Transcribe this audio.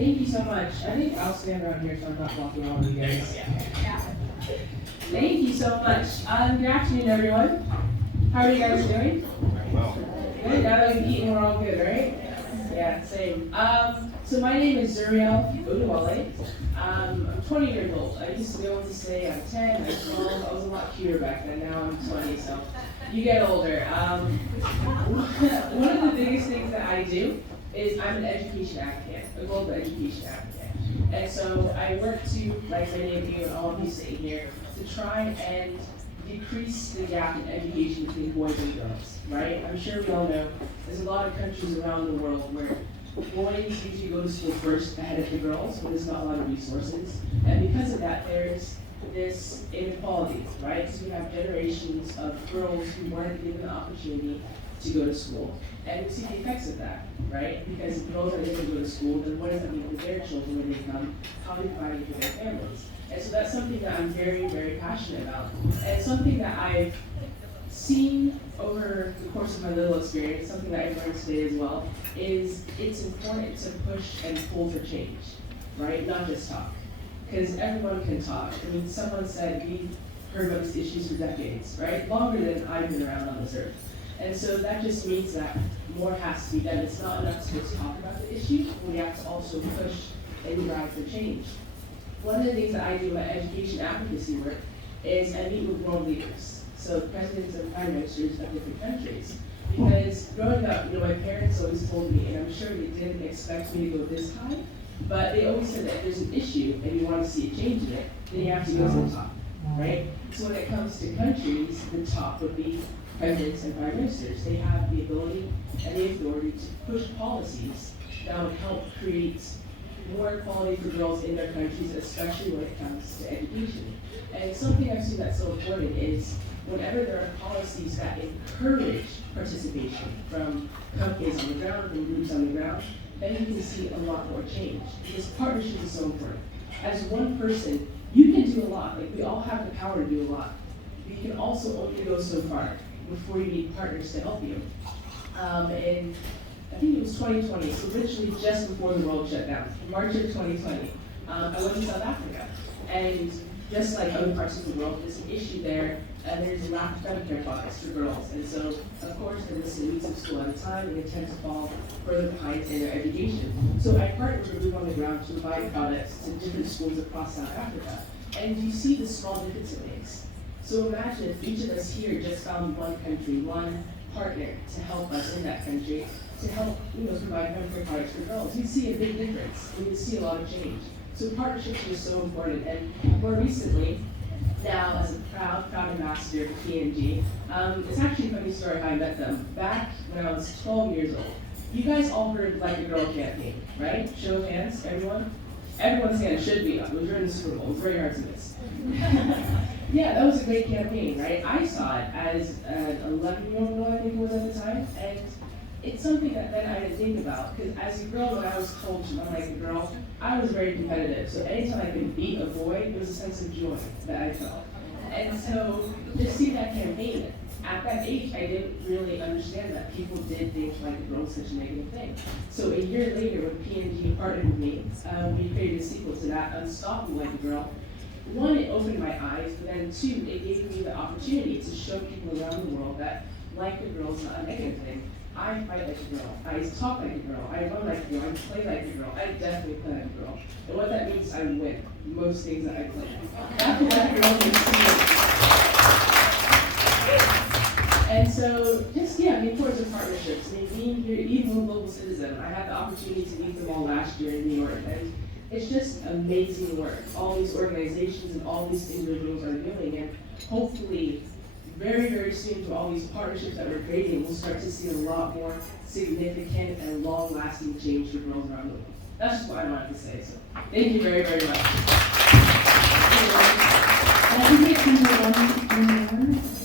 Thank you so much. I think I'll stand around here so I'm not blocking all of you guys. Thank you so much. Good afternoon, everyone. How are you guys doing? Well. Good. Now that we've eaten, we're all good, right? Yeah, same. So my name is Zuriel Oduwole. I'm 20 years old. I used to be able to say I'm 10, I'm 12. I was a lot cuter back then. Now I'm 20, so you get older. One of the biggest things that I do is I'm an education advocate, a global education advocate. And so I work to, like many of you and all of you sitting here, to try and decrease the gap in education between boys and girls, right? I'm sure we all know there's a lot of countries around the world where boys usually go to school first ahead of the girls, but there's not a lot of resources. And because of that, there's this inequality, right? Because we have generations of girls who weren't given the opportunity to go to school. And we see the effects of that, right? Because if girls are able to go to school, then what does that mean for their children when they come? How are they providing for their families? And so that's something that I'm very, very passionate about. And something that I've seen over the course of my little experience, something that I've learned today as well, is it's important to push and pull for change, right? Not just talk. Because everyone can talk. I mean, someone said we've heard about these issues for decades, right? Longer than I've been around on this earth. And so that just means that more has to be done. It's not enough to just talk about the issue, we have to also push and drive for change. One of the things that I do in my education advocacy work is I meet with world leaders, so presidents and prime ministers of different countries. Because growing up, my parents always told me, and I'm sure they didn't expect me to go this high, but they always said that if there's an issue and you want to see a change in it, then you have to go to the top, right? So when it comes to countries, the top would be presidents and prime ministers. They have the ability and the authority to push policies that would help create more equality for girls in their countries, especially when it comes to education. And something I've seen that's so important is whenever there are policies that encourage participation from companies on the ground, from groups on the ground, then you can see a lot more change. Because partnership is so important. As one person, you can do a lot. Like, we all have the power to do a lot. But you can also only go so far before you need partners to help you. And I think it was 2020, so literally just before the world shut down, March of 2020, I went to South Africa. And just like other parts of the world, there's an issue there, and there's a lack of childcare products for girls. And so, of course, they're missing weeks of school at a time, and they tend to fall further behind in their education. So I partnered with a group on the ground to provide products to different schools across South Africa. And you see the small difference it makes. So imagine if each of us here just found one country, one partner to help us in that country, to help provide healthcare products for girls. You'd see a big difference. We would see a lot of change. So partnerships are so important. And more recently, now as a proud ambassador for P&G, it's actually a funny story how I met them. Back when I was 12 years old, you guys all heard LikeAGirl campaign, right? Show of hands, everyone? Everyone's hand should be up. It was during the Super Bowl. It was very hard to miss. Yeah, that was a great campaign, right? I saw it as an 11-year-old girl, I think it was at the time, and it's something that then I didn't think about, because as a girl, when I was told to run like a girl, I was very competitive. So anytime I could beat a boy, there was a sense of joy that I felt. And so just seeing that campaign, at that age, I didn't really understand that people did think like a girl was such a negative thing. So a year later, when P&G partnered with me, we created a sequel to that, Unstoppable Like a Girl. One, it opened my eyes, but then two, it gave me the opportunity to show people around the world that like a girl is not a negative thing. I fight like a girl, I talk like a girl, I run like a girl, I play like a girl, I definitely play like a girl. And what that means is I win most things that I play. That's what that girl means to me. And so, just, the importance of partnerships. I mean, being here, even a global citizen, I had the opportunity to meet them all last year in New York. And it's just amazing work. All these organizations and all these individuals are doing, and hopefully, very, very soon, through all these partnerships that we're creating, we'll start to see a lot more significant and long-lasting change for girls around the world. That's just what I wanted to say. So, thank you very, very much. I think it's